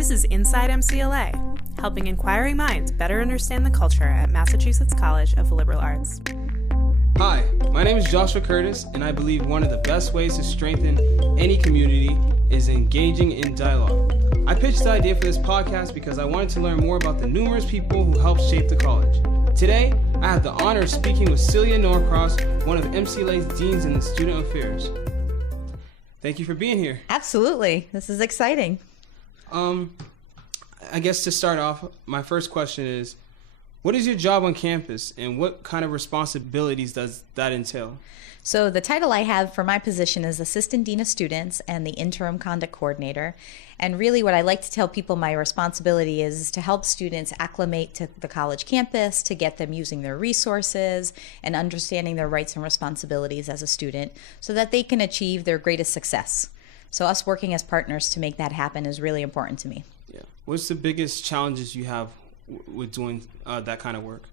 This is Inside MCLA, helping inquiring minds better understand the culture at Massachusetts College of Liberal Arts. Hi, my name is Joshua Curtis, and I believe one of the best ways to strengthen any community is engaging in dialogue. I pitched the idea for this podcast because I wanted to learn more about the numerous people who helped shape the college. Today, I have the honor of speaking with CELIA NORCROSS, one of MCLA's deans in the student affairs. Thank you for being here. Absolutely. This is exciting. I guess to start off, my first question is, what is your job on campus and what kind of responsibilities does that entail? So the title I have for my position is Assistant Dean of Students and the Interim Conduct Coordinator. And really what I like to tell people my responsibility is to help students acclimate to the college campus, to get them using their resources and understanding their rights and responsibilities as a student so that they can achieve their greatest success. So us working as partners to make that happen is really important to me. Yeah. What's the biggest challenges you have with doing that kind of work?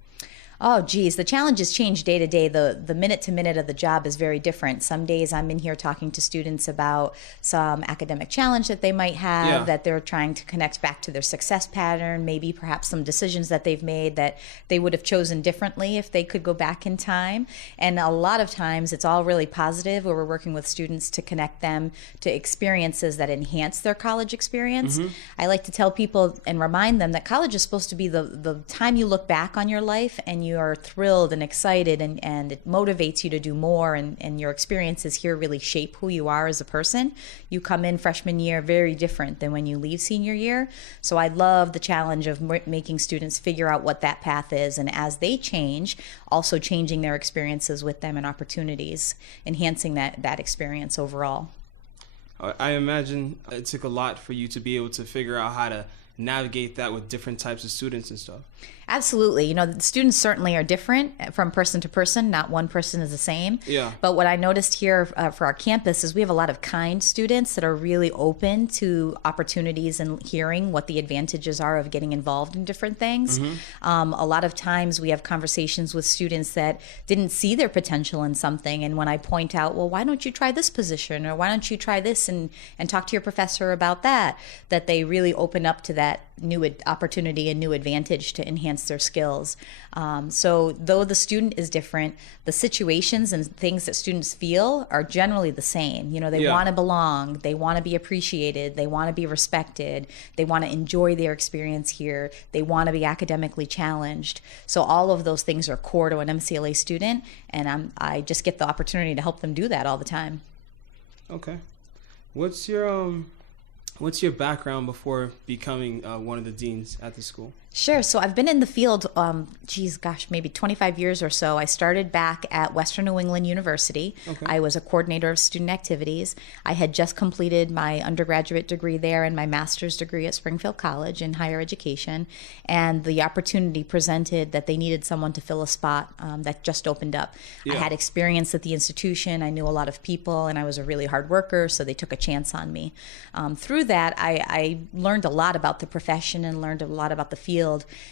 Oh, geez, the challenges change day to day. The minute to minute of the job is very different. Some days I'm in here talking to students about some academic challenge that they might have, that they're trying to connect back to their success pattern, maybe perhaps some decisions that they've made that they would have chosen differently if they could go back in time. And a lot of times it's all really positive where we're working with students to connect them to experiences that enhance their college experience. Mm-hmm. I like to tell people and remind them that college is supposed to be the time you look back on your life and you are thrilled and excited and it motivates you to do more and your experiences here really shape who you are as a person. You come in freshman year very different than when you leave senior year. So I love the challenge of making students figure out what that path is, and as they change, also changing their experiences with them and opportunities, enhancing that experience overall. I imagine it took a lot for you to be able to figure out how to navigate that with different types of students and stuff. Absolutely. You know, the students certainly are different from person to person. Not one person is the same. Yeah. But what I noticed here for our campus is we have a lot of kind students that are really open to opportunities and hearing what the advantages are of getting involved in different things. Mm-hmm. A lot of times we have conversations with students that didn't see their potential in something. And when I point out, well, why don't you try this position? Or why don't you try this and talk to your professor about that? That they really open up to that new opportunity and new advantage to enhance their skills. So though the student is different, the situations and things that students feel are generally the same. You know, they want to belong, they want to be appreciated, they want to be respected, they want to enjoy their experience here, they want to be academically challenged. So all of those things are core to an MCLA student, and I just get the opportunity to help them do that all the time. Okay. What's your background before becoming one of the deans at the school? Sure. So I've been in the field, maybe 25 years or so. I started back at Western New England University. Okay. I was a coordinator of student activities. I had just completed my undergraduate degree there and my master's degree at Springfield College in higher education. And the opportunity presented that they needed someone to fill a spot that just opened up. Yeah. I had experience at the institution. I knew a lot of people, and I was a really hard worker, so they took a chance on me. Through that, I learned a lot about the profession and learned a lot about the field.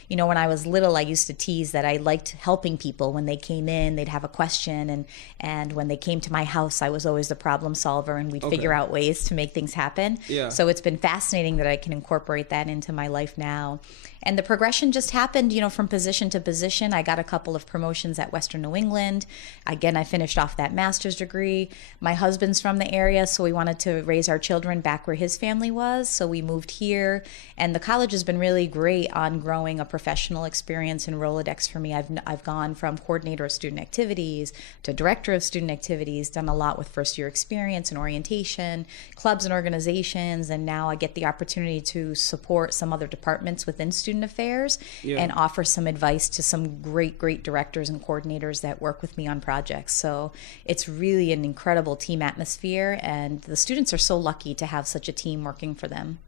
You know, when I was little, I used to tease that I liked helping people. When they came in, they'd have a question, and when they came to my house, I was always the problem solver, and we'd figure out ways to make things happen. Yeah. So it's been fascinating that I can incorporate that into my life now. And the progression just happened, you know, from position to position. I got a couple of promotions at Western New England. Again, I finished off that master's degree. My husband's from the area, so we wanted to raise our children back where his family was. So we moved here. And the college has been really great on growing a professional experience in Rolodex for me. I've gone from coordinator of student activities to director of student activities, done a lot with first year experience and orientation, clubs and organizations, and now I get the opportunity to support some other departments within student affairs and offer some advice to some great directors and coordinators that work with me on projects. So it's really an incredible team atmosphere, and the students are so lucky to have such a team working for them.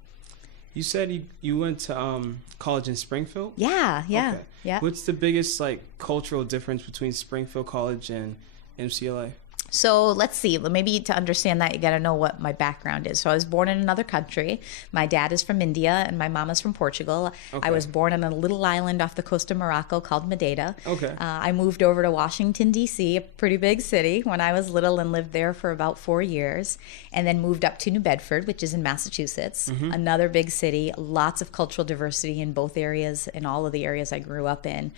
You said you went to college in Springfield? Yeah. Okay. Yeah. What's the biggest cultural difference between Springfield College and MCLA? So let's see, maybe to understand that, you got to know what my background is. So I was born in another country. My dad is from India and my mom is from Portugal. Okay. I was born on a little island off the coast of Morocco called Madeira. Okay. I moved over to Washington, D.C., a pretty big city, when I was little and lived there for about 4 years. And then moved up to New Bedford, which is in Massachusetts, another big city, lots of cultural diversity in both areas, in all of the areas I grew up in.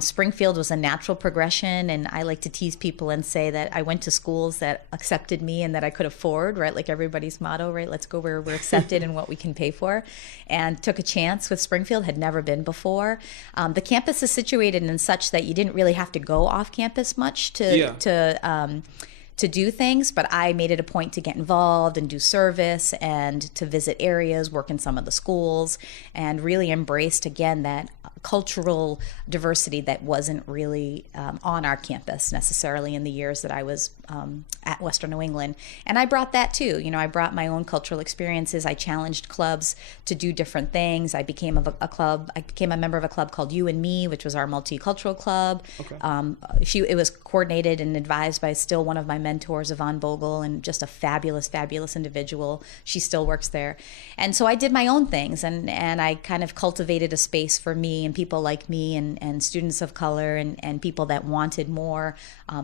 Springfield was a natural progression, and I like to tease people and say that I went to schools that accepted me and that I could afford, right? Like everybody's motto, right? Let's go where we're accepted and what we can pay for. And took a chance with Springfield, had never been before. The campus is situated in such that you didn't really have to go off campus much to do things, but I made it a point to get involved and do service and to visit areas, work in some of the schools, and really embraced, again, that cultural diversity that wasn't really on our campus necessarily in the years that I was at Western New England. And I brought that too. You know, I brought my own cultural experiences. I challenged clubs to do different things. I became a member of a club called You and Me, which was our multicultural club. Okay. It was coordinated and advised by still one of my mentors, Yvonne Bogle, and just a fabulous, fabulous individual. She still works there. And so I did my own things, and I kind of cultivated a space for me and people like me and students of color and people that wanted more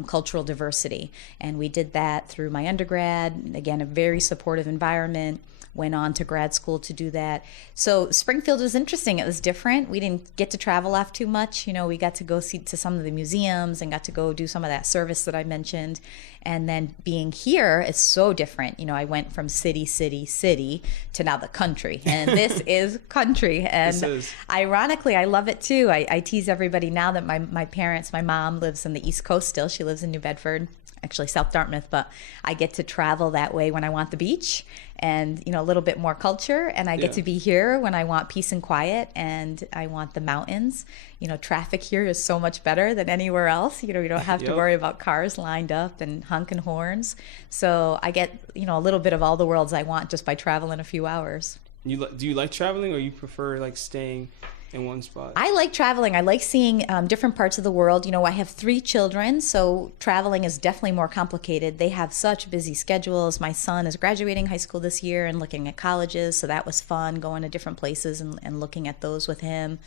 cultural diversity. And we did that through my undergrad, again, a very supportive environment. Went on to grad school to do that. So Springfield was interesting. It was different. We didn't get to travel off too much. You know, we got to go see to some of the museums and got to go do some of that service that I mentioned. And then being here is so different. You know, I went from city to now the country. And this is country. And ironically, I love it too. I tease everybody now that my mom lives on the East Coast still. She lives in New Bedford, actually South Dartmouth, but I get to travel that way when I want the beach and, you know, a little bit more culture. And I get to be here when I want peace and quiet and I want the mountains. You know, traffic here is so much better than anywhere else. You know, you don't have to worry about cars lined up and honking horns. So I get, you know, a little bit of all the worlds I want just by traveling a few hours. Do you like traveling, or you prefer like staying in one spot? I like traveling. I like seeing different parts of the world. You know, I have 3 children, so traveling is definitely more complicated. They have such busy schedules. My son is graduating high school this year and looking at colleges, so that was fun, going to different places and looking at those with him.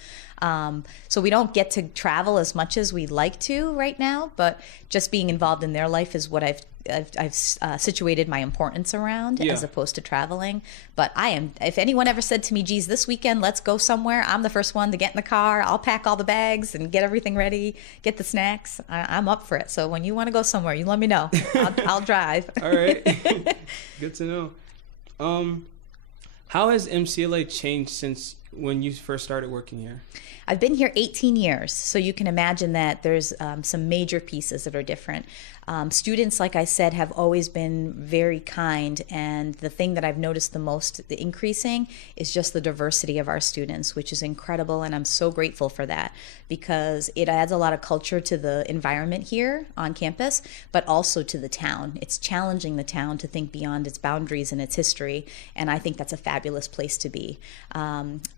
So we don't get to travel as much as we'd like to right now, but just being involved in their life is what I've situated my importance around as opposed to traveling. But if anyone ever said to me, geez, this weekend, let's go somewhere, I'm the first one to get in the car. I'll pack all the bags and get everything ready, get the snacks. I'm up for it. So when you want to go somewhere, you let me know. I'll drive. All right. Good to know. How has MCLA changed since when you first started working here? I've been here 18 years, so you can imagine that there's some major pieces that are different. Students, like I said, have always been very kind, and the thing that I've noticed the most, the increasing, is just the diversity of our students, which is incredible, and I'm so grateful for that because it adds a lot of culture to the environment here on campus, but also to the town. It's challenging the town to think beyond its boundaries and its history, and I think that's a fabulous place to be.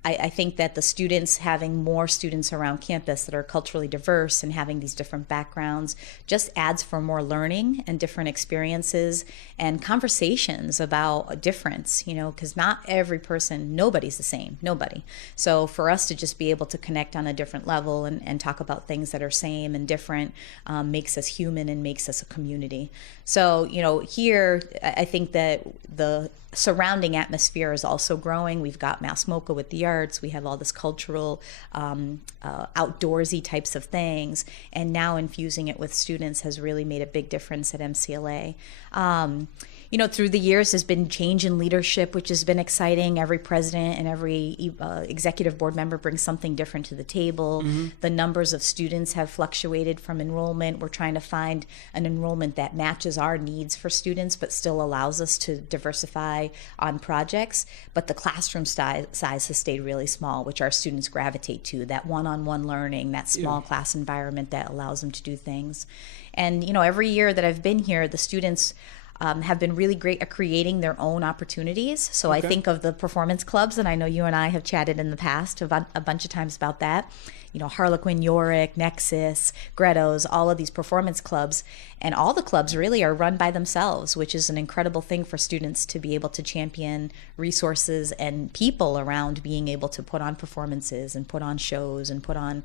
I think that the students, having more students around campus that are culturally diverse and having these different backgrounds, just adds for more learning and different experiences and conversations about a difference, you know, because not every person, nobody's the same, nobody. So for us to just be able to connect on a different level and talk about things that are same and different makes us human and makes us a community. So, you know, here, I think that the surrounding atmosphere is also growing. We've got Mass Mocha with the arts. We have all this cultural, outdoorsy types of things. And now infusing it with students has really made a big difference at MCLA. You know, through the years has been change in leadership, which has been exciting. Every president and every executive board member brings something different to the table. Mm-hmm. The numbers of students have fluctuated from enrollment. We're trying to find an enrollment that matches our needs for students, but still allows us to diversify on projects. But the classroom size has stayed really small, which our students gravitate to, that one-on-one learning, that small class environment that allows them to do things. And, you know, every year that I've been here, the students have been really great at creating their own opportunities. So I think of the performance clubs, and I know you and I have chatted in the past about a bunch of times about that. You know, Harlequin, Yorick, Nexus, Greto's, all of these performance clubs. And all the clubs really are run by themselves, which is an incredible thing for students to be able to champion resources and people around being able to put on performances and put on shows and put on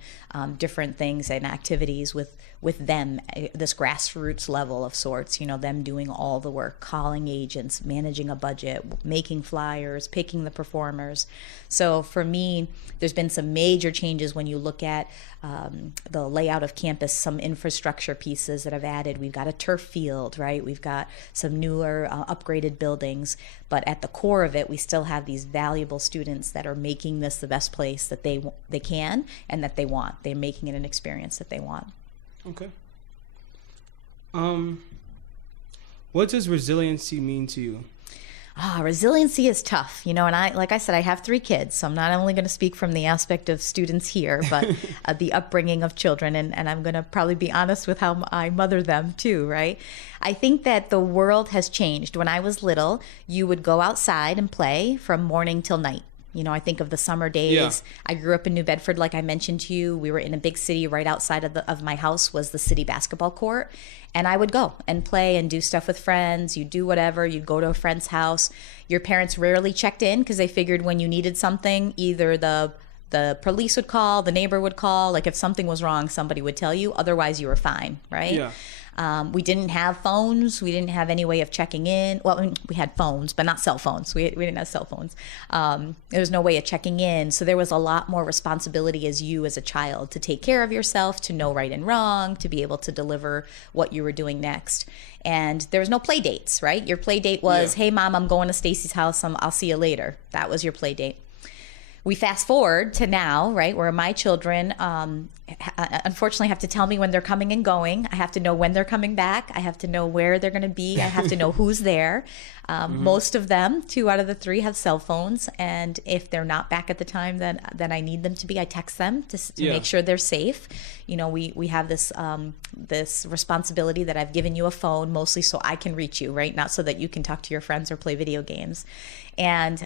different things and activities with them, this grassroots level of sorts, you know, them doing all the work, calling agents, managing a budget, making flyers, picking the performers. So for me, there's been some major changes when you look at the layout of campus, some infrastructure pieces that I've added. We've got a turf field, right? We've got some newer upgraded buildings, but at the core of it, we still have these valuable students that are making this the best place that they can and that they want. They're making it an experience that they want. Okay. What does resiliency mean to you? Resiliency is tough, you know, and like I said, I have 3 kids, so I'm not only going to speak from the aspect of students here, but the upbringing of children, and I'm going to probably be honest with how I mother them too, right? I think that the world has changed. When I was little, you would go outside and play from morning till night. You know, I think of the summer days. Yeah. I grew up in New Bedford, like I mentioned to you. We were in a big city. Right outside of my house was the city basketball court. And I would go and play and do stuff with friends. You'd do whatever. You'd go to a friend's house. Your parents rarely checked in because they figured when you needed something, either the police would call, the neighbor would call. Like if something was wrong, somebody would tell you. Otherwise, you were fine, right? Yeah. We didn't have phones. We didn't have any way of checking in. Well, I mean, we had phones, but not cell phones. We didn't have cell phones. There was no way of checking in. So there was a lot more responsibility as a child to take care of yourself, to know right and wrong, to be able to deliver what you were doing next. And there was no play dates, right? Your play date was, hey, Mom, I'm going to Stacy's house. I'll see you later. That was your play date. We fast forward to now, right, where my children unfortunately have to tell me when they're coming and going. I have to know when they're coming back. I have to know where they're going to be. I have to know who's there. Most of them, 2 out of the 3, have cell phones. And if they're not back at the time that I need them to be, I text them to make sure they're safe. You know, we have this this responsibility that I've given you a phone mostly so I can reach you, right? Not so that you can talk to your friends or play video games. And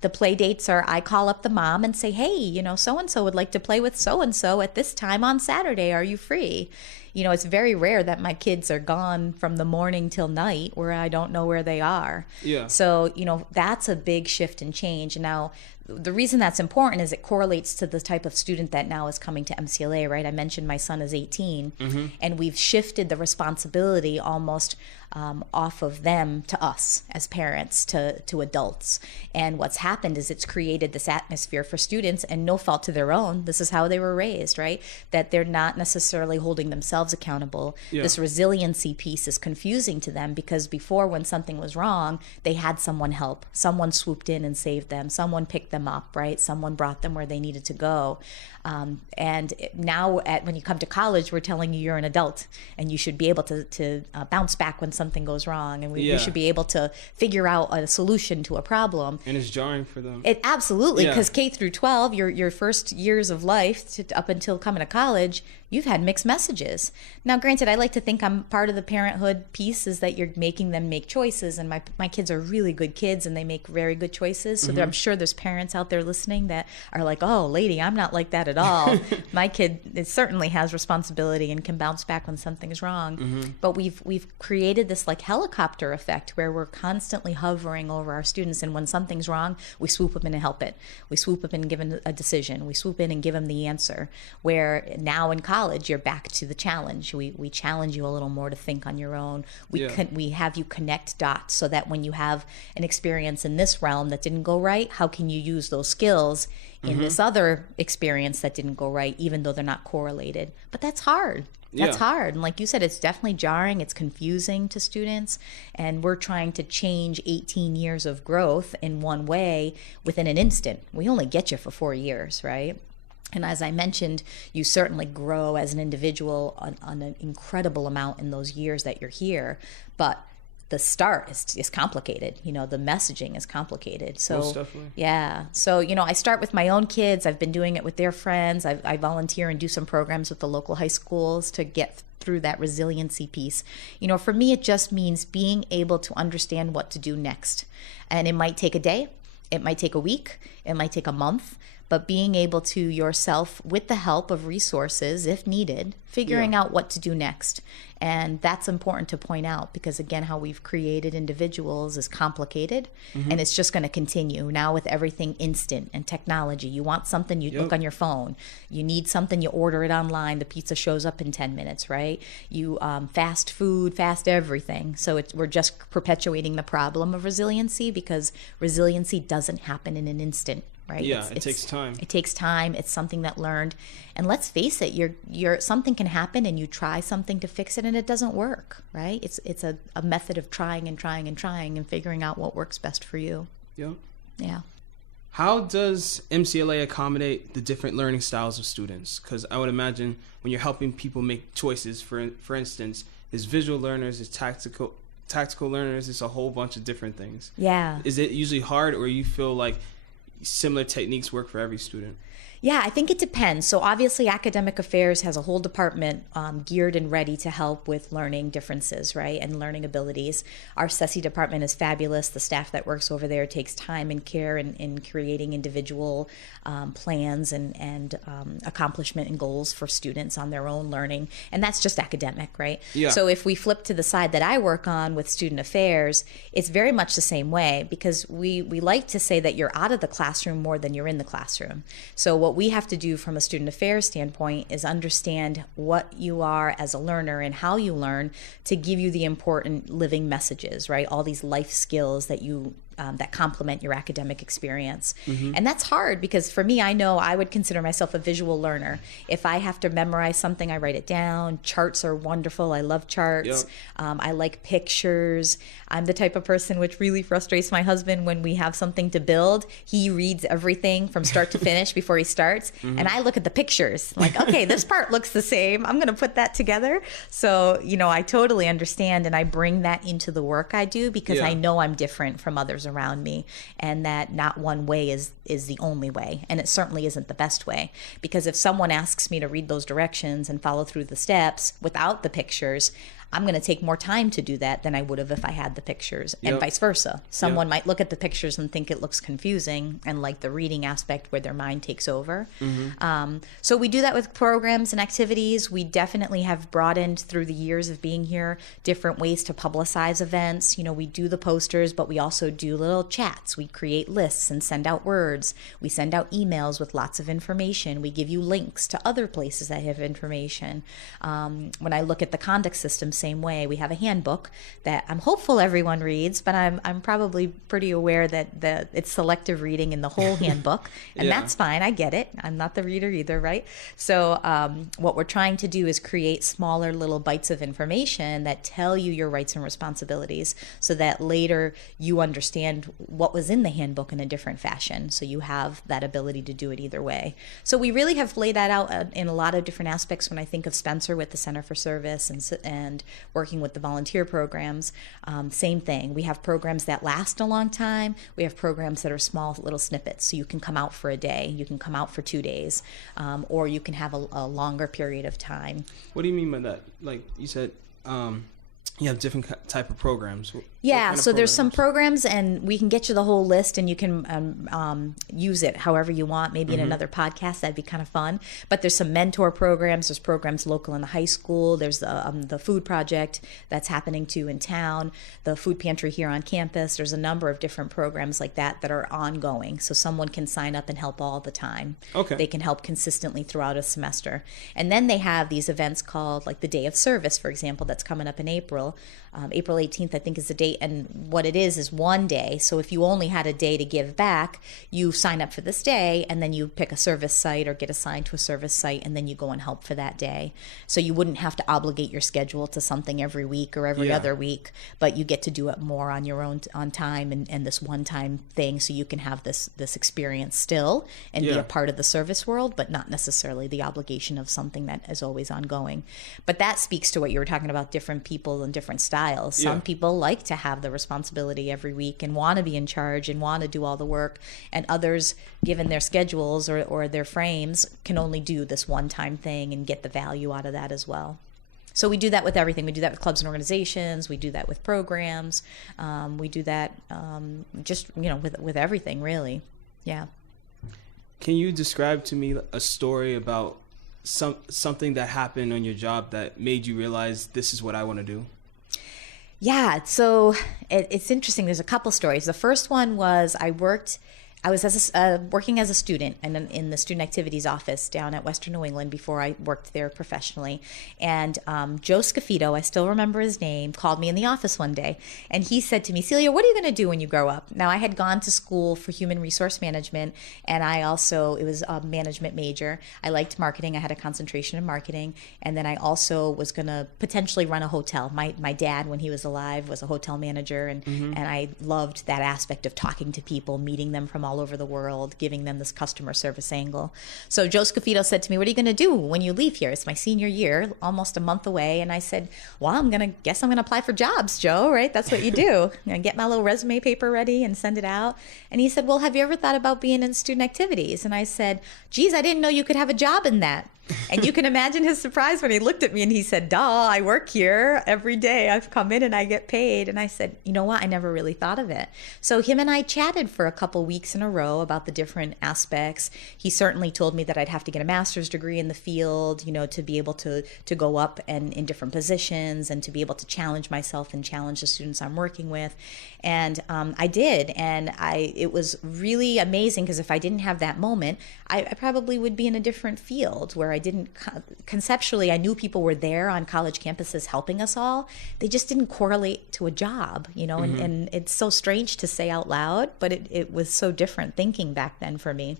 the play dates are, I call up the mom and say, hey, you know, so-and-so would like to play with so-and-so at this time on Saturday. Are you free? You know, it's very rare that my kids are gone from the morning till night where I don't know where they are. Yeah. So, you know, that's a big shift and change. Now, the reason that's important is it correlates to the type of student that now is coming to MCLA, right? I mentioned my son is 18, and we've shifted the responsibility almost off of them to us as parents, to adults. And what's happened is it's created this atmosphere for students, and no fault to their own. This is how they were raised, right? That they're not necessarily holding themselves accountable. Yeah. This resiliency piece is confusing to them because before, when something was wrong, they had someone help. Someone swooped in and saved them. Someone picked them up, right? Someone brought them where they needed to go. And now when you come to college, we're telling you you're an adult and you should be able to bounce back when something goes wrong. And we should be able to figure out a solution to a problem. And it's jarring for them. It absolutely, because K through 12, your first years of life up until coming to college, you've had mixed messages. Now, granted, I like to think I'm part of the parenthood piece is that you're making them make choices. And my kids are really good kids and they make very good choices. So I'm sure there's parents out there listening that are like, oh, lady, I'm not like that at all. My kid certainly has responsibility and can bounce back when something's wrong. But we've created this like helicopter effect where we're constantly hovering over our students. And when something's wrong, we swoop up in and help it. We swoop up and give them a decision. We swoop in and give them the answer. Where now in college, you're back to the challenge. We challenge you a little more to think on your own. We have you connect dots so that when you have an experience in this realm that didn't go right, how can you use those skills in this other experience that didn't go right, even though they're not correlated? But that's hard. That's hard. And like you said, it's definitely jarring. It's confusing to students. And we're trying to change 18 years of growth in one way within an instant. We only get you for 4 years, right? And as I mentioned, you certainly grow as an individual on an incredible amount in those years that you're here. But the start is complicated. You know, the messaging is complicated. So Most definitely. yeah. So, you know, I start with my own kids. I've been doing it with their friends. I volunteer and do some programs with the local high schools to get through that resiliency piece. You know, for me, it just means being able to understand what to do next. And it might take a day, it might take a week, it might take a month, but being able to yourself, with the help of resources, if needed, figuring out what to do next. And that's important to point out because, again, how we've created individuals is complicated, and it's just going to continue now with everything instant and technology. You want something, you look on your phone. You need something, you order it online. The pizza shows up in 10 minutes, right? You fast food, fast everything. So we're just perpetuating the problem of resiliency because resiliency doesn't happen in an instant. Right? Yeah, it takes time. It takes time. It's something that learned. And let's face it, you're something can happen and you try something to fix it and it doesn't work, right? It's a method of trying and trying and trying and figuring out what works best for you. Yeah. Yeah. How does MCLA accommodate the different learning styles of students? Because I would imagine when you're helping people make choices, for instance, there's visual learners, there's tactical learners, it's a whole bunch of different things. Yeah. Is it usually hard, or you feel like similar techniques work for every student? Yeah, I think it depends. So obviously academic affairs has a whole department geared and ready to help with learning differences, right, and learning abilities. Our SESI department is fabulous. The staff that works over there takes time and care in creating individual plans and accomplishment and goals for students on their own learning. And that's just academic, right? Yeah. So if we flip to the side that I work on with student affairs, it's very much the same way because we like to say that you're out of the classroom more than you're in the classroom. So what we have to do from a student affairs standpoint is understand what you are as a learner and how you learn to give you the important living messages, right? All these life skills that you that complement your academic experience. And that's hard because for me, I know I would consider myself a visual learner. If I have to memorize something, I write it down. Charts are wonderful. I love charts. I like pictures. I'm the type of person which really frustrates my husband when we have something to build. He reads everything from start to finish before he starts. And I look at the pictures like, okay, this part looks the same. I'm going to put that together. So, you know, I totally understand. And I bring that into the work I do because I know I'm different from others around me and that not one way is the only way. And it certainly isn't the best way because if someone asks me to read those directions and follow through the steps without the pictures, I'm going to take more time to do that than I would have if I had the pictures and vice versa. Someone might look at the pictures and think it looks confusing and like the reading aspect where their mind takes over. So we do that with programs and activities. We definitely have broadened through the years of being here different ways to publicize events. You know, we do the posters, but we also do little chats. We create lists and send out words. We send out emails with lots of information. We give you links to other places that have information. When I look at the conduct system, same way. We have a handbook that I'm hopeful everyone reads, but I'm probably pretty aware that it's selective reading in the whole handbook, and that's fine. I get it. I'm not the reader either, right? So what we're trying to do is create smaller little bites of information that tell you your rights and responsibilities so that later you understand what was in the handbook in a different fashion. So you have that ability to do it either way. So we really have laid that out in a lot of different aspects. When I think of Spencer with the Center for Service and working with the volunteer programs, same thing. We have programs that last a long time. We have programs that are small little snippets. So you can come out for a day, you can come out for 2 days, or you can have a longer period of time. What do you mean by that? Like you said, you have different type of programs. Yeah, so there's some programs, and we can get you the whole list, and you can use it however you want, maybe in another podcast. That'd be kind of fun. But there's some mentor programs. There's programs local in the high school. There's the food project that's happening too in town, the food pantry here on campus. There's a number of different programs like that are ongoing. So someone can sign up and help all the time. Okay. They can help consistently throughout a semester. And then they have these events called like the Day of Service, for example, that's coming up in April. April 18th, I think, is the date. And what it is 1 day. So if you only had a day to give back, you sign up for this day, and then you pick a service site or get assigned to a service site, and then you go and help for that day. So you wouldn't have to obligate your schedule to something every week or every other week, but you get to do it more on your own on time and this one-time thing, so you can have this experience still and be a part of the service world, but not necessarily the obligation of something that is always ongoing. But that speaks to what you were talking about, different people and different styles. Some people like to have the responsibility every week and want to be in charge and want to do all the work, and others, given their schedules or their frames, can only do this one-time thing and get the value out of that as well. So we do that with everything. We do that with clubs and organizations. We do that with programs. We do that just, with everything, really. Yeah. Can you describe to me a story about something that happened on your job that made you realize this is what I want to do? Yeah, so it's interesting. There's a couple stories. The first one was I was working as a student and in the student activities office down at Western New England before I worked there professionally. And Joe Scafito, I still remember his name, called me in the office one day. And he said to me, "Celia, what are you going to do when you grow up?" Now, I had gone to school for human resource management, and it was a management major. I liked marketing. I had a concentration in marketing. And then I also was going to potentially run a hotel. My dad, when he was alive, was a hotel manager. And I loved that aspect of talking to people, meeting them from all over the world, giving them this customer service angle. So Joe Scafito said to me, "What are you going to do when you leave here?" It's my senior year, almost a month away. And I said, "Well, I'm going to apply for jobs, Joe, right? That's what you do." Get my little resume paper ready and send it out. And he said, "Well, have you ever thought about being in student activities?" And I said, "Geez, I didn't know you could have a job in that." And you can imagine his surprise when he looked at me and he said, "Duh, I work here every day. I've come in and I get paid." And I said, "You know what? I never really thought of it." So him and I chatted for a couple weeks in a row about the different aspects. He certainly told me that I'd have to get a master's degree in the field, to be able to go up and in different positions and to be able to challenge myself and challenge the students I'm working with. And I did. And it was really amazing, because if I didn't have that moment, I probably would be in a different field where I didn't conceptually, I knew people were there on college campuses helping us all. They just didn't correlate to a job, and it's so strange to say out loud, but it was so different thinking back then for me.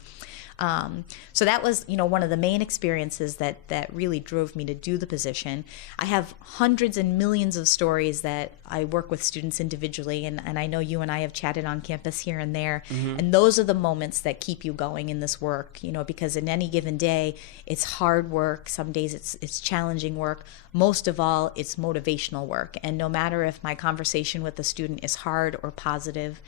So that was, one of the main experiences that really drove me to do the position. I have hundreds and millions of stories that I work with students individually, and I know you and I have chatted on campus here and there, and those are the moments that keep you going in this work, because in any given day, it's hard work. Some days it's challenging work. Most of all, it's motivational work. And no matter if my conversation with the student is hard or positive,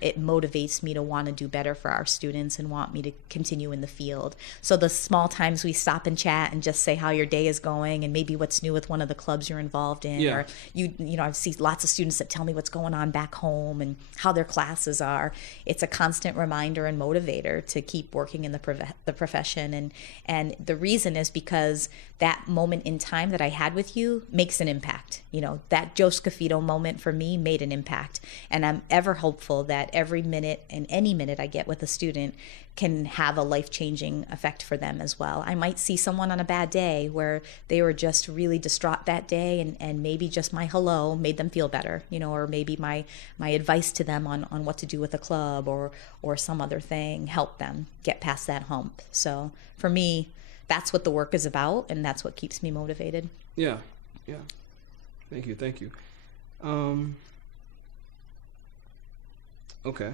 it motivates me to want to do better for our students and want me to continue in the field. So the small times we stop and chat and just say how your day is going and maybe what's new with one of the clubs you're involved in, or I see lots of students that tell me what's going on back home and how their classes are. It's a constant reminder and motivator to keep working in the profession. And the reason is because that moment in time that I had with you makes an impact. That Joe Scafito moment for me made an impact. And I'm ever hopeful that every minute and any minute I get with a student can have a life-changing effect for them as well. I might see someone on a bad day where they were just really distraught that day, and maybe just my hello made them feel better, or maybe my advice to them on what to do with a club or some other thing helped them get past that hump. So for me, that's what the work is about, and that's what keeps me motivated. Yeah. Thank you. Okay.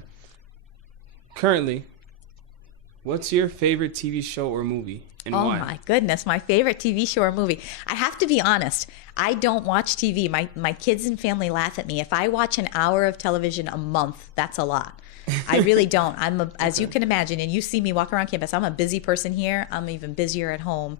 Currently, what's your favorite TV show or movie, and why? Oh my goodness, my favorite TV show or movie. I have to be honest, I don't watch TV. My kids and family laugh at me. If I watch an hour of television a month, that's a lot. I really don't. As you can imagine, and you see me walk around campus, I'm a busy person here. I'm even busier at home.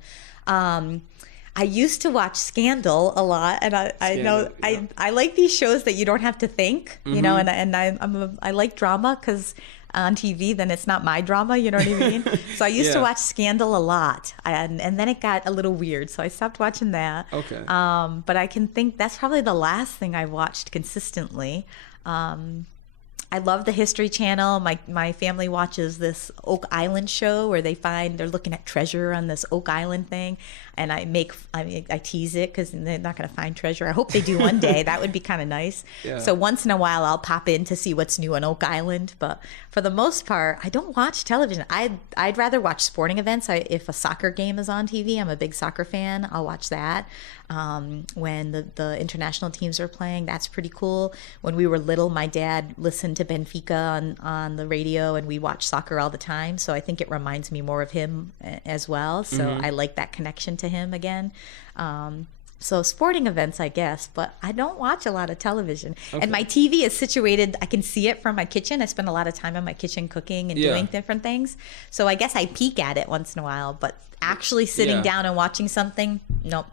I used to watch Scandal a lot, and I like these shows that you don't have to think, and I like drama, because on TV, then it's not my drama, you know what I mean? So I used to watch Scandal a lot, and then it got a little weird, so I stopped watching that. Okay. But I can think that's probably the last thing I watched consistently. I love the History Channel. My family watches this Oak Island show where they're looking at treasure on this Oak Island thing, and I tease it because they're not going to find treasure. I hope they do one day. That would be kind of nice. Yeah. So once in a while, I'll pop in to see what's new on Oak Island. But for the most part, I don't watch television. I'd rather watch sporting events. If a soccer game is on TV, I'm a big soccer fan. I'll watch that. When the international teams are playing, that's pretty cool. When we were little, my dad listened to Benfica on the radio, and we watched soccer all the time. So I think it reminds me more of him as well. So I like that connection to him again. So sporting events, I guess, but I don't watch a lot of television. Okay. And my TV is situated, I can see it from my kitchen. I spend a lot of time in my kitchen cooking and doing different things. So I guess I peek at it once in a while, but actually sitting down and watching something, nope.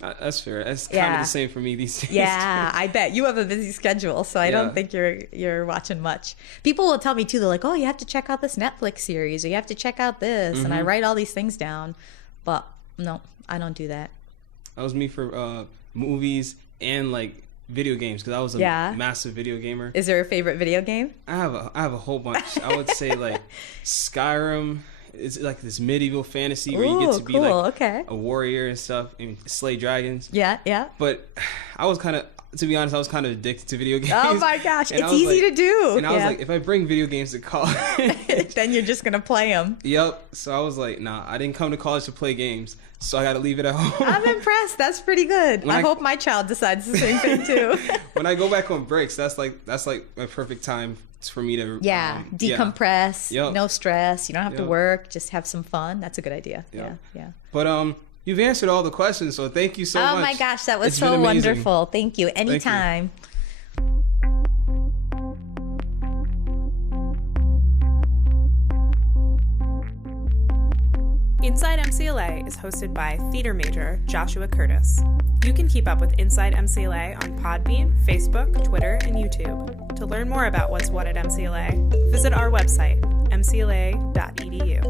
That's fair. That's kind of the same for me these days. Yeah, I bet. You have a busy schedule, so I don't think you're watching much. People will tell me too, they're like, oh, you have to check out this Netflix series, or you have to check out this, and I write all these things down. But no, I don't do that. That was me for movies and like video games, because I was a massive video gamer. Is there a favorite video game? I have a whole bunch. I would say like Skyrim. It's like this medieval fantasy where you get to be like a warrior and stuff and slay dragons. Yeah, yeah. But I was kind of, to be honest, I was kind of addicted to video games. Oh my gosh, it's easy to do. And I was like, if I bring video games to college, then you're just gonna play them. Yep. So I was like, nah, I didn't come to college to play games, so I got to leave it at home. I'm impressed. That's pretty good. I hope my child decides the same thing too. When I go back on breaks, that's like a perfect time for me to decompress. No stress. You don't have to work. Just have some fun. That's a good idea. Yeah. But you've answered all the questions, so thank you so much. Oh my gosh, that was so wonderful. Thank you. Anytime. Inside MCLA is hosted by theater major Joshua Curtis. You can keep up with Inside MCLA on Podbean, Facebook, Twitter, and YouTube. To learn more about what's what at MCLA, visit our website, mcla.edu.